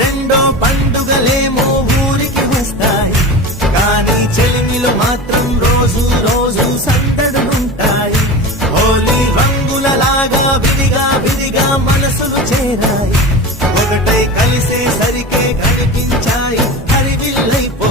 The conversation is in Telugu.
రెండో పండుగలేమో ఊరికి వస్తాయి, కానీ చెలిమిలో మాత్రం రోజు రోజు సందడులుంటాయి. హోలీ రంగులలాగా విడిగా విడిగా మనసులు చేరాయి, ఒకటై కలిసే సరికే కనిపించాయి హరివిల్లైపో